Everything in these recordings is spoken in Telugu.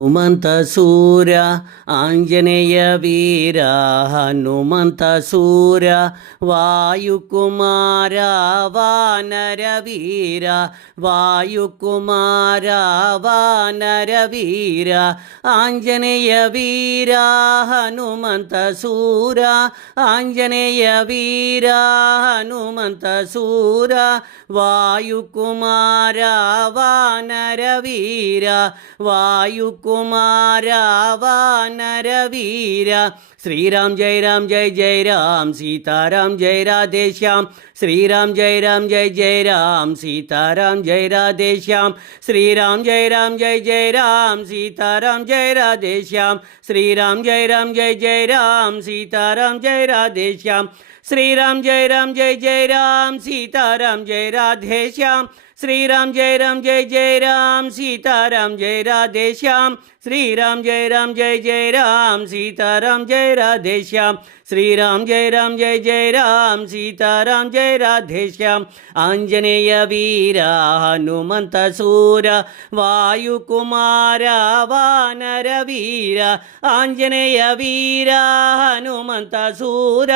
హనుమంత సూర్య ఆంజనేయ వీర హనుమంత సూర్య వాయుకుమార వానర వీర వాయుకుమార వానర వీర ఆంజనేయ వీర హనుమంత సూర ఆంజనేయ వీర హనుమంత సూర వాయుకుమార వానర వీర వాయుకుమార వానర వీర శ్రీరామ్ జై రామ్ జై జై రామ్ సీతారాం జై రాధేశ్యామ్ శ్రీరామ్ జై రామ్ జై జై రామ్ సీతారాం జై రాధేశ్యామ్ శ్రీరామ్ జై రామ్ జై జై రామ్ సీతారాం జై రాధేశ్యామ్ శ్రీరామ్ జై రామ్ జై జై రామ్ సీతారాం జై రాధేశ్యామ్ శ్రీరామ్ జై రామ్ జై జై రామ్ సీతారాం జై రాధేశ్యామ్ శ్రీరామ్ జై రామ్ జై జై రామ్ సీతారాం జై రాధేశ్యామ్ శ్రీరామ్ జై రామ్ జై జై రామ్ సీతారాం జై రాధేశ్యామ్ శ్రీరామ్ జై రామ్ జై జై రామ్ సీతారాం జై రాధేశ్యామ్ ఆంజనేయ వీర హనుమంత సూర వాయుకుమార వానర వీర ఆంజనేయ వీర హనుమంత సూర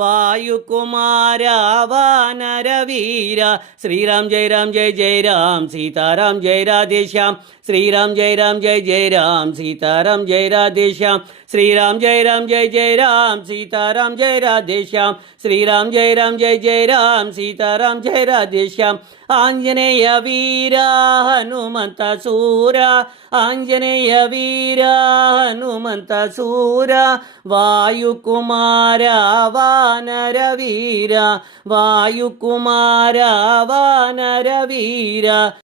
వాయుకుమార వానర వీర శ్రీరామ్ జై రామ్ జై జై రామ్ సీతారాం జై రాధేశ్యామ్ శ్రీరామ్ జై రామ్ జై జై రామ్ సీతారాం జై రాధేశ్యామ్ శ్రీరామ్ జై రామ్ జై జై రామ్ సీతారాం జై రాధేశ్యామ్ శ్రీరామ్ జై రామ్ జై జై రామ్ సీతారాం జై రాధేశ్యామ్ ఆంజనేయ వీర హనుమంత సూర ఆంజనేయ వీర హనుమంత సూర వాయుకుమార వానర వీర వాయుకుమార వానర వీర